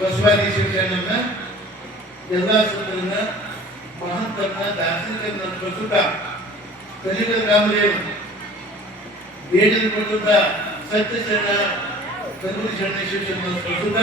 ಬಸವಾದಿ ಶಿಕ್ಷಣನ್ನ ಎಲ್ಲಾ ಸಂತರನ್ನ ಮಹಂತರನ್ನ ದಾರ್ಶನಿಕರನ್ನ ಪ್ರಸ್ತುತ ಕಲಿಯುಗದ ರಾಮದೇವ ಬೇಡಲು ಕೊಟ್ಟಂತ ಸತ್ಯಶರಣ ಕಲ್ಲೂರಿ ಶರಣ ಶಿಕ್ಷಣ ಪ್ರಸ್ತುತ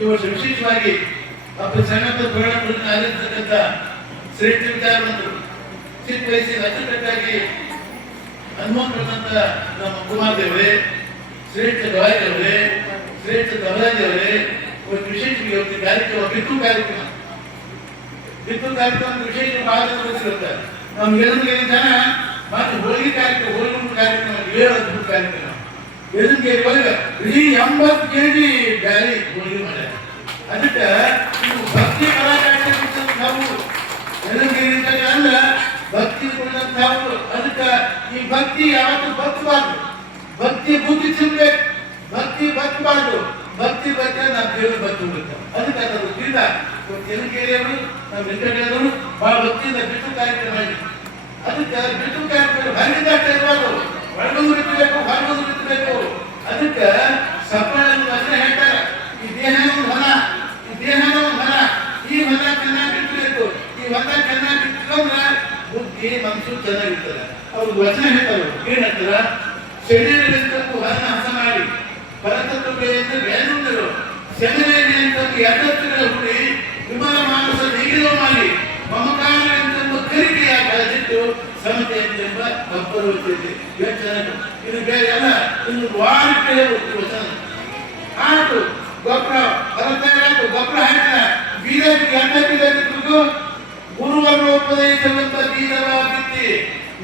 ಈ ವರ್ಷ ವಿಶೇಷವಾಗಿ ಸಣ್ಣಪ್ಪ ಪುರಾಣ ಕುರಿತು ಆಗಿರ್ತಕ್ಕಂಥ ಶ್ರೇಷ್ಠ ವಿಚಾರವಂತರು ಚಿಕ್ಕ ವಯಸ್ಸಿನ ಅಚ್ಚುಕಟ್ಟಾಗಿ ಅನುಭವ ಪಡೆದಂತ ನಮ್ಮ ಕುಮಾರ್ ದೇವರೇ, ಶ್ರೇಷ್ಠ ಗವಾಯಿಯವರೇ, ಶ್ರೇಷ್ಠ ದವರಾಜಿಯವರೇ, ಒಂದು ವಿಶೇಷ ಕಾರ್ಯಕ್ರಮ ಬಿತ್ತು ಕಾರ್ಯಕ್ರಮ ವಿಶೇಷ ಬಹಳ ಗೊತ್ತಿರುತ್ತೆ. ನಮ್ಗೆ ಎದುರಿಗೆ ಜನ ಮತ್ತೆ ಹೋಳಿಗೆ ಕಾರ್ಯಕ್ರಮ, ಹೋಳಿಗೆ ಕಾರ್ಯಕ್ರಮ 7 ಅದ್ಭುತ ಕಾರ್ಯಕ್ರಮ ಎದುರಿಗೆ ಒಳಗೆ ಇಡೀ 80 kg ಬ್ಯಾರಿ ಹೋಳಿಗೆ ಮಾಡ್ಯಾರ. ಅದಕ್ಕೆ ನೀವು ಭಕ್ತಿ ಕಲಾಕಾರರು ನಾವು ಎದುರಿಗೆ ಅಂದ್ರೆ ಭಕ್ತಿ ಕೊಡುವಂತಾವು. ಅದಕ್ಕೆ ಈ ಭಕ್ತಿ ಯಾವತ್ತು ಬತ್ತಬಾರ್ದು, ಭಕ್ತಿ ಬುದ್ಧಿ ತಿನ್ಬೇಕು, ಭಕ್ತಿ ಬತ್ತಬಾರ್ದು. ಭಕ್ತಿ ಬಗ್ಗೆ ನಾವು ದೇವರು ಭಕ್ತಿ ಹೋಗುತ್ತೆ. ಅದಕ್ಕೆ ಅದನ್ನು ತಿಳಿದ ತೆಲುಗೇರಿಯವರು ನಮ್ಮ ವೆಂಕಟೇಶ್ವರು ಬಹಳ ಭಕ್ತಿಯಿಂದ ಬಿಟ್ಟು ಕಾರ್ಯಕ್ರಮ ಮಾಡಿ. ಅದಕ್ಕೆ ಬಿಟ್ಟು ಕಾರ್ಯಕ್ರಮ ಹರಿದಾಗ್ತಾ ಇರಬಾರ್ದು, ಒಳಗೊಂದು ಬಿತ್ತಬೇಕು, ಹೊರಗೊಂದು ಬಿತ್ತಬೇಕು. ಅದಕ್ಕೆ ಸಫಲ ವಚನ ಹೇಳ್ತಾರೆ, ಈ ದೇಹ ಒಂದು ಹೊಲ, ಈ ದೇಹದ ಒಂದು ಹೊಲ, ಈ ಹೊಲ ಚೆನ್ನಾಗಿ ಬಿತ್ತಬೇಕು. ಈ ಹೊಲ ಚೆನ್ನಾಗಿ ಬಿತ್ತಂದ್ರೆ ಬುದ್ಧಿ ಮನಸ್ಸು ಚೆನ್ನಾಗಿರ್ತದೆ. ಅವ್ರು ವಚನ ಹೇಳ್ತಾರೆ, ಏನ್ ಹೇಳ್ತಾರ, ಶರೀರವೆಂತಕ್ಕೂ ಹೊರನ ಹಸ ಮಾಡಿ ಪರತತ್ವಗಳಿಂದ ಬೇರುಂದರು ಶರೀರವೆಂತಕ್ಕೂ ಯಥತ್ವಗಳ ಹುಡಿ ವಿಮಲ ಮಾನಸ ನೀಗಿರೋ ಮಾಡಿ ಮಮಕಾರವೆಂತೆಂಬ ಕರಿಕೆಯ ಕಳೆದಿಟ್ಟು ಸಮತೆ ಎಂಬ ಅಪ್ಪರುತ್ತಿದೆ. ಎಷ್ಟು ಚೆನ್ನಾಗಿ ಇದು ಬೇರೆ ಅಲ್ಲ, ಇನ್ನು ವಾರಕ್ಕೆ ವಚನ ಆಯ್ತು. ಗೊಬ್ಬರ ಬರತಾಯ್ತು, ಗೊಬ್ಬರ ಹಾಕಿದ ಬೀಜಕ್ಕೆ ಎಂತ ಬೀಜ ಬಿಟ್ಟು ಗುರುವರ ಉಪದೇಶವಂತ ಬೀಜವ ಬಿತ್ತಿ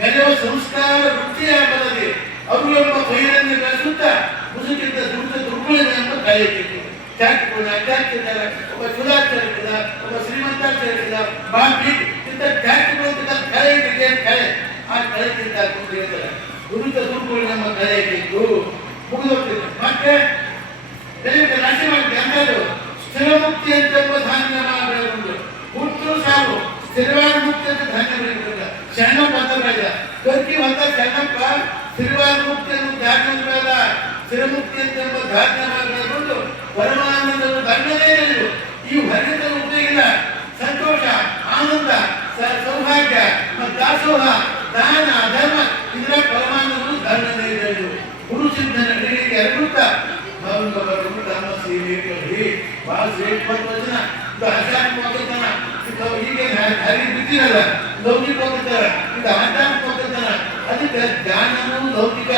ನೆಲೆವ ಸಂಸ್ಕಾರ ವೃತ್ತಿಯ ಬರದೆ ಅವರೆಂಬ ಬಹಿರಂಗ ಬೆಳೆಸುತ್ತ ಮುಸುಕಿಂತ ದುರ್ಬಲನೆಂಬ ಕಳೆಯಿತು. ಟ್ಯಾಕ್ಟಿದ್ದಾರೆ, ಒಬ್ಬ ಚುಲಾಚಾರಿದ, ಒಬ್ಬ ಶ್ರೀಮಂತಾಚಾರಿದ, ಬಾಬಿ ಇಂಥ ಟ್ಯಾಕ್ಟಿಗಳು ಕಳೆ ಇದೆ. ಕಳೆ ಆ ಕಳೆ ತಿಂತ ಹೇಳ್ತಾರೆ, ಗುರುತ ದುರ್ಬಲ ನಮ್ಮ ಕಳೆಯಿತು ಮುಗಿದೋಗ್ತಿದೆ. ಮತ್ತೆ ರಾಶಿ ಮಾಡಿದೆ ಅಂತದ್ದು ಸ್ಥಿರಮುಕ್ತಿ ಅಂತ ಧಾನ್ಯ ಬೆಳೆದು ಹುಟ್ಟು ಸಾವು ಸ್ಥಿರವಾದ ಮುಕ್ತಿ ಅಂತ ಧಾನ್ಯ ಬೆಳೆದ ಶರಣಪ್ಪ ಅಂತ ಬೆಳೆದ ಕರ್ಕಿ ಹೊತ್ತ ಶರಣಪ್ಪ ಸ್ಥಿರವಾದ ಮುಕ್ತಿ ಅಂತ ಧಾನ್ಯ ಬೆಳೆದ ಸ್ಥಿರಮುಕ್ತಿ ಅಂತ ಧಾನ್ಯ ಬೆಳೆದುಕೊಂಡು ಪರಮಾನಂದ ದಂಡನೇ ಇರಲು ಈ ಹೊರಗಿನ ಉಪಯೋಗ ಇಲ್ಲ. ಸಂತೋಷ, ಆನಂದ, ಸೌಭಾಗ್ಯ ಮತ್ತು ದಾಸೋಹ, ದಾನ, ಧರ್ಮ ಇದರ ಪರಮಾನಂದ ದಂಡನೇ ಇರಲು ಗುರು ಸಿದ್ಧನ ನೀರಿಗೆ ಅರಗುತ್ತ ಧರ್ಮ ಸೇವೆ ಬಹಳ ಶ್ರೇಷ್ಠ ವಚನ. ಇದು ಆಧ್ಯಾತ್ಮಿಕ ಹೋಗ್ತಾನ, ಹೀಗೆ ಹರಿ ಬಿದ್ದಿರಲ್ಲ, ಲೌಕಿಕ ಹೋಗ್ತಾರ, ಇದು ಆಧ್ಯಾತ್ಮಿಕ ಹೋಗ್ತಾನ. ಅದಕ್ಕೆ ಜ್ಞಾನನು ಲೌಕಿಕ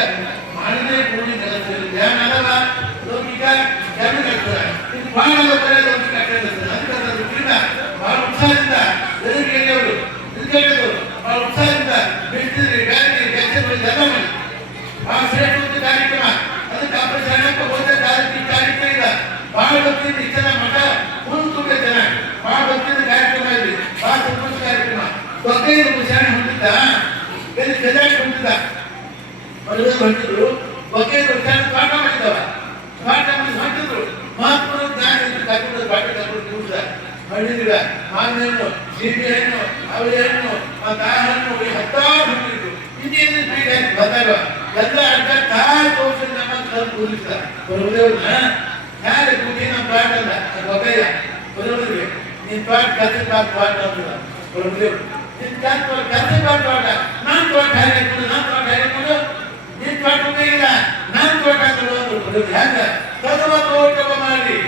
ಮಾಡಿದ್ರೆ ಪೂರ್ಣಿ ಕಲಿಸ್ತಾರೆ. ಜ್ಞಾನ ಅಲ್ಲವ ಲೌಕಿಕ ಜ್ಞಾನ ಕಲಿಸ್ತಾರೆ. ಇದು ಬಹಳ ಬರೀ ಲೌಕಿಕ ಕಲಿಸ್ತಾರೆ. ಅದಕ್ಕೆ ಅದನ್ನು ತಿಳಿದ ಬಹಳ ಉತ್ಸಾಹದಿಂದ ಎದುರುಗೇರಿಯವರು ಬಹಳ ಉತ್ಸಾಹದಿಂದ ಬಿಡ್ತಿದ್ರಿ ಬ್ಯಾರಿ ಕೆಲಸಗಳು ಎಲ್ಲ ಮಾಡಿ ಬಹಳ ಶ್ರೇಷ್ಠ ಕಾರ್ಯಕ್ರಮ. ಅದಕ್ಕೆ ಅಪ್ಪ ಶರಣಪ್ಪ ಹೋದ ಕಾರ್ಯಕ್ರಮ ಇಲ್ಲ, ಬಹಳ ಭಕ್ತಿಯಿಂದ ಇಷ್ಟನ ಮಠ ಮುಂತುಂಬ ಜನ ಬಹಳ ಭಕ್ತಿಯಿಂದ ಕಾರ್ಯಕ್ರಮ ಇದೆ, ಬಹಳ ಸಂತೋಷ ಕಾರ್ಯಕ್ರಮ. ಬಗ್ಗೈದು ಶರಣ ಹೊಂದಿದ್ದ, ಎಲ್ಲಿ ಗಜಾಟ್ ಹೊಂದಿದ್ದ, ಮದುವೆ ಹೊಂದಿದ್ರು, ಬಗ್ಗೈದು ಶರಣ ಪಾಠ ಮಾಡಿದವ, ಪಾಠ ಮಾಡಿ ಹೊಂದಿದ್ರು. ಮಹಾತ್ಮರ ಜ್ಞಾನ ಕರ್ಕೊಂಡು ಪಾಠ ಕರ್ಕೊಂಡು ಕೂಡಿದ ಹಳ್ಳಿ ಗಿಡ, ಮಾವಿನ ಹಣ್ಣು, ಸೀಬೆ ಹಣ್ಣು, ಅವಳಿ ಹಣ್ಣು, ಹಣ್ಣು, ಈ 10 ಹಣ್ಣಿದ್ರು. ಇನ್ನೇನು ಬೇಕಾಗಿ ಬಂದಾಗ ಎಲ್ಲ ಅಡ್ಡ ತಾಯಿ ತೋರಿಸಿ ನಮ್ಮ ಕಲ್ ಕೂರಿಸ್ತಾರೆ. ಬರುವುದೇವ್ರನ್ನ ಯಾರು ಕೂಡಿ ನಮ್ಮ ಪಾಠ ಅಲ್ಲ ಬಗ್ಗಯ್ಯ ಬರೋದ್ರಿಗೆ ನಿನ್ ಪಾಠ ಕಥೆ ಪಾಠ ಅಂತಿಲ್ಲ. ಬರುವುದೇವ್ರು ನಿನ್ ಕಥೆ ಪಾಠ ನಾನು ತೋಟ ಹಾಕಿಕೊಂಡು ನಾನು ತೋಟ ಹಾಕಿಕೊಂಡು ನಿನ್ ತೋಟ ಉಪಯೋಗಿಲ್ಲ, ನಾನು ತೋಟ ಹಾಕಿಕೊಂಡು ಬರೋದು ಹ್ಯಾಂಗ ತಗವ ತೋಟವ ಮಾಡಿ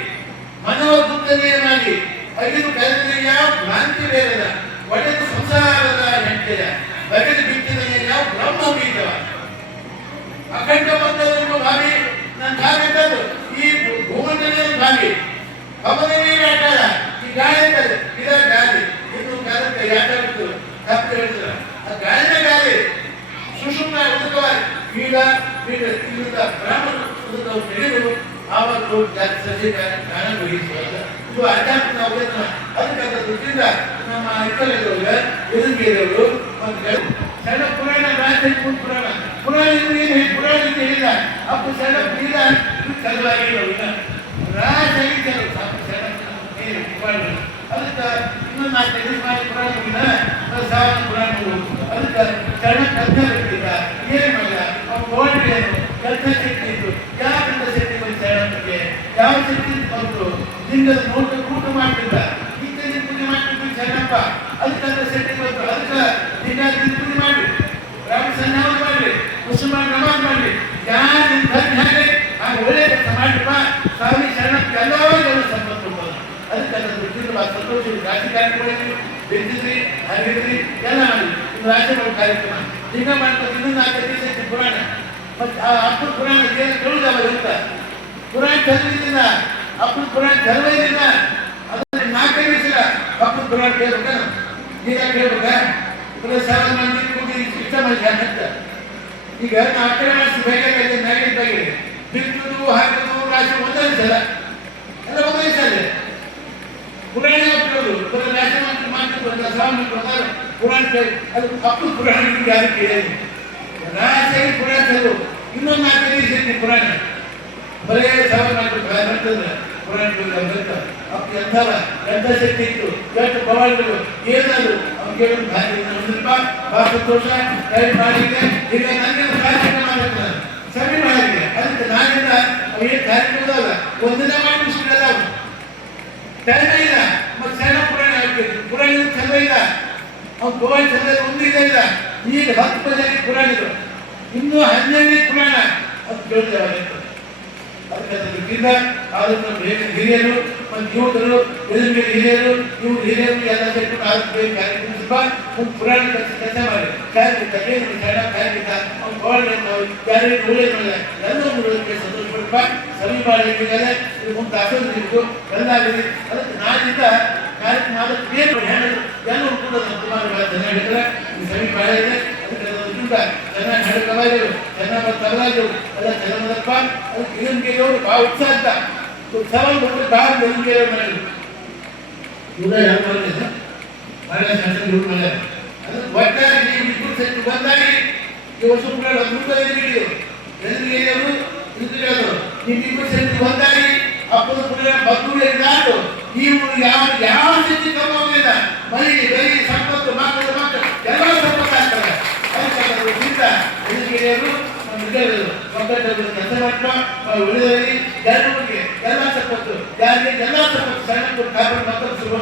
ಮನವ ಬುದ್ಧನೇ ಮಾಡಿ ಅಗಿದು ಕಲಿಯ ಭ್ರಾಂತಿ ಬೇರೆದ ಒಡೆದು ಸಂಸಾರದ ಹೆಂಟೆಯ ಬಗೆದು ಬಿಟ್ಟಿದ ಯಾವ ಬ್ರಹ್ಮ ಬೀಜವ ಅಖಂಡ ಬಂದದನ್ನು ಭಾವಿ ನನ್ನ ಕಾಗದ್ದು ಈ ಭೂಮಂಡಲದ ಭಾವಿ ಅವನೇ ಆಟಾಡ ಈ ಗಾಳಿ ಇರ್ತದೆ ಇದ ಗಾಳಿ ಇನ್ನು ಕಾಲಕ್ಕೆ ಯಾಟ ಬಿಟ್ಟು ತಪ್ಪು ಹೇಳ್ತಾರೆ. ಆ ಗಾಳಿನ ಗಾಳಿ ಸುಷುಮ್ನ ಉದಕವಾಗಿ ಈಗ ಇಲ್ಲಿಂದ ಬ್ರಾಹ್ಮಣ ತಿಳಿದು ಆವತ್ತು ಸಜ್ಜೆ ಜ್ಞಾನ ವಹಿಸುವಾಗ ಇದು ಆಧ್ಯಾತ್ಮಿಕ ಅವಲೋಕನ. ಅದಕ್ಕೆ ದೃಷ್ಟಿಯಿಂದ ನಮ್ಮ ಇಕ್ಕಲದವ್ರು ಎದುರುಗೇರಿಯವರು ಮತ್ತು ಸಣ್ಣ ಪುರಾಣ ರಾಜ ಪುರಾಣ ಪುರಾಣ ಪುರಾಣ ಹೇಳಿಲ್ಲ ಅಪ್ಪ ಸಣ್ಣ ಇಲ್ಲ ಸಲುವಾಗಿ ರಾಜ ಅದಕ್ಕೆ ಇನ್ನೊಂದು 4 ಮಾಡಿ ಪುರಾಣ ಸಾವಿರ ಪುರಾಣ ಅದಕ್ಕೆ ಸಣ್ಣ ಕಥೆ ಬರ್ತಿದ್ದ ಏನ್ ಮಾಡಿದ ಅವ್ನು ಕಥೆ ಶಕ್ತಿ ಇತ್ತು. ಯಾವ ಶಕ್ತಿ ಬಂದು ಸಣ್ಣ ಯಾವ ಶಕ್ತಿ ಬಂತು ಲಿಂಗದ ಊಟ ಮಾಡ್ತಿದ್ದ ಇಂಥದ್ದು ಪೂಜೆ ಮಾಡ್ತಿದ್ವಿ ಚೆನ್ನಪ್ಪ ಅದಕ್ಕೆ ಸೆಟ್ಟಿ ಬಂತು ಅದಕ್ಕೆ ಲಿಂಗಾದಿ ಪೂಜೆ ಮಾಡಿ ರಾಮ ಸನ್ಯಾಸ ಮಾಡಲಿ ಮುಸಲ್ಮಾನ್ ನಮಾಜ್ ಮಾಡಲಿ ಯಾರು ನಿಮ್ಮ ಧರ್ಮ ಹೇಗೆ ಹಾಗೆ ಒಳ್ಳೆ ಕೆಲಸ ಮಾಡಿಪ್ಪ ಸಾವಿರ ಶರಣಕ್ಕೆ ಎಲ್ಲರೂ ಸಂಪತ್ತು ಕೊಡ್ಬೋದು ಅದಕ್ಕೆ ಅದನ್ನು ಬಿಟ್ಟಿದ್ದು ಸಂತೋಷ ರಾಜ್ಯ ಕಾರ್ಯಕ್ರಮ ಬೆಂದಿದ್ರಿ ಹರಿದ್ರಿ ಎಲ್ಲ ಮಾಡಿ ಇನ್ನು ರಾಜ್ಯಗಳ ಕಾರ್ಯಕ್ರಮ ಲಿಂಗ ಮಾಡ್ಕೊಂಡು ಇನ್ನೊಂದು 4 ದಿವಸ ಪುರಾಣ ಮತ್ತು ಆ ಅಪ್ಪನ ಪುರಾಣ ಏನು ಕೇಳುವುದವ ಅಂತ ಪುರಾಣ ಚದವಿದ್ದಿಲ್ಲ ಅಪ್ಪನ ಪುರಾಣ ಚದವಿದ್ದಿಲ್ಲ ಅದನ್ನು 4 ದಿವಸ ಅಪ್ಪನ ಪುರಾಣ ಕೇಳ್ಬೇಕ ಈಗ ಕೇಳ್ಬೇಕ ಸೇವೆ ಮಾಡಿ ಇಷ್ಟ ಮಾಡಿ ಅಂತ ಈಗ ನಾವು ಕಡೆ ಮಾಡಿಸಿ ಬೇಕಾಗಿದೆ ಮ್ಯಾಗಿನ ಬಗ್ಗೆ ಬಿತ್ತುದು ಹಾಕೋದು ರಾಶಿ ಒಂದೇ ಸಲ ಎಲ್ಲ ಒಂದೇ ಸಲ ಪುರಾಣ ಕೇಳೋದು ರಾಶಿ ಮಾಡ್ತಿರ್ಬೋದು ಸಾವಿರ ಪುರಾಣ ಅದು ಅಪ್ಪನ ಪುರಾಣ ಯಾರು ಕೇಳಿ ರಾಶಿ ಪುರಾಣ ಚಲು ಇನ್ನೊಂದು 4 ದಿವಸ ಪುರಾಣ ಬರೇ ಸಾವಿರ ಮಾಡ್ತಾರೆ ಪುರಾಣ ಅಪ್ಪ ಎಂಥ ಶಕ್ತಿ ಇತ್ತು ಎಷ್ಟು ಪವಾಡಗಳು ಏನಾದ್ರು ಅವ್ನು ಕೇಳೋದು ಭಾಳ ಸಂತೋಷ ಕೈ ಮಾಡಿದೆ ಈಗ ನನಗೆ ಕಾರ್ಯಕ್ರಮ ಮಾಡ್ತಾರೆ ಸಭೆ ಮಾಡಿದೆ ಅದಕ್ಕೆ ನಾನಿಂದ ಏನು ಕಾರ್ಯಕ್ರಮ ಅಲ್ಲ ಒಂದಿನ ಮಾಡಿ ಮುಗಿಸ್ಬಿಡಲ್ಲ ಅವನು ಟೈಮ್ ಇಲ್ಲ ಮತ್ತು ಸಣ್ಣ ಪುರಾಣ ಹಾಕಿದ್ರು ಪುರಾಣ ಚಂದ ಇಲ್ಲ ಅವ್ನು ಪುರಾಣ ಚಂದ ಒಂದು ಇಲ್ಲ ಈಗ 10 ಪುರಾಣಿದ್ರು ಇನ್ನೂ 12 ಪುರಾಣ ಅದು ಕೇಳ್ತೇವೆ ಅದರಿಂದ ಆದನ್ನು ಹಿರಿಯರು ಮತ್ತು ಯುವಕರು ಎದುರಿಗೆ ಹಿರಿಯರು ಇವರು ಹಿರಿಯರು ಎಲ್ಲ ಸೇರ್ಕೊಂಡು ಆರೋಗ್ಯ ಕಾರ್ಯಕ್ರಮ ಒಂದು ಪುರಾಣ ಕೆಲಸ ಮಾಡಿ ಕಾರ್ಯಕ್ರಮ ಏನು ಸಣ್ಣ ಕಾರ್ಯಕ್ರಮ ಅವ್ನು ಪವಾಡಗಳು ಯಾರು ಒಳ್ಳೆಯದಿಲ್ಲ ಎಲ್ಲರೂ ನೋಡೋದಕ್ಕೆ ಸಂತೋಷ ಪಡಪ್ಪ ಸಭೆ ಮಾಡಿದ್ದಾರೆ ಇದು ಮುಂದೆ ಆಸೋದಿರ್ಬೇಕು ಎಲ್ಲ ಆಗಿದೆ ಅದಕ್ಕೆ ನಾಳಿಂದ ಕಾರ್ಯಕ್ರಮ ಆದಕ್ಕೆ ಏನು ಹೇಳೋದು ಎಲ್ಲರೂ ಕೂಡ ಕುಮಾರಗಳ ಜನ ಹೇಳಿದ್ರೆ ಈ ಸಭೆ ಮಾಡಿದೆ ಅದಕ್ಕೆ ಚೆನ್ನಾಗಿ ಹಾಡುಗಳಾಗಿರು ಚೆನ್ನಾಗಿ ತರಲಾಗಿರು ಎಲ್ಲ ಚೆನ್ನಾಗಪ್ಪ ಅದಕ್ಕೆ ಇದನ್ಗೆ ಇವರು ಭಾಳ ಉತ್ಸಾಹ ಅಂತ ಸವಾಲು ಬಂದರೆ ಭಾಳ ಬೆಳಗ್ಗೆ ಮಾಡಿದ್ರು ಇವ್ರ ಯಾರು ಮಾಡಿದ್ರೆ ಮಳೆ ಶಾಸನ ಇವ್ರು ಮಾಡ್ಯಾರ ಅದಕ್ಕೆ ಒಟ್ಟಾಗಿ ನೀವು ಇಬ್ಬರು ಸೆಟ್ಟು ಬಂದಾಗಿ ಈ ವರ್ಷ ಕೂಡ ಹಿಡಿದರು ಎದುರಿಗೆ ಅವರು ಇದ್ರು ನೀವಿಬ್ಬರು ಸೆಟ್ಟು ಬಂದಾಗಿ ಅಪ್ಪನ ಕೂಡ ಬದುಕು ನಾಡು ನೀವು ಯಾವ ಶಕ್ತಿ ಕಮ್ಮೋಗಿಲ್ಲ ಮಳಿ ಬೆಳಿ ಸಂಪತ್ತು ಮಕ್ಕಳು ಎಲ್ಲ ಸಂಪತ್ತು ಆಗ್ತದೆ ಹಿರಿಯರು ಒಗ್ಗಟ್ಟು ಕೆಲಸ ಮಾಡ್ತಾ ಉಳಿದವರಿಗೆ ಜನರಿಗೆ ಎಲ್ಲ ಸಂಪತ್ತು ಯಾರಿಗೆ ಎಲ್ಲ ಸಂಪತ್ತು ಸಣ್ಣ ಕಾಪಿ ಮಕ್ಕಳು ಶುಭ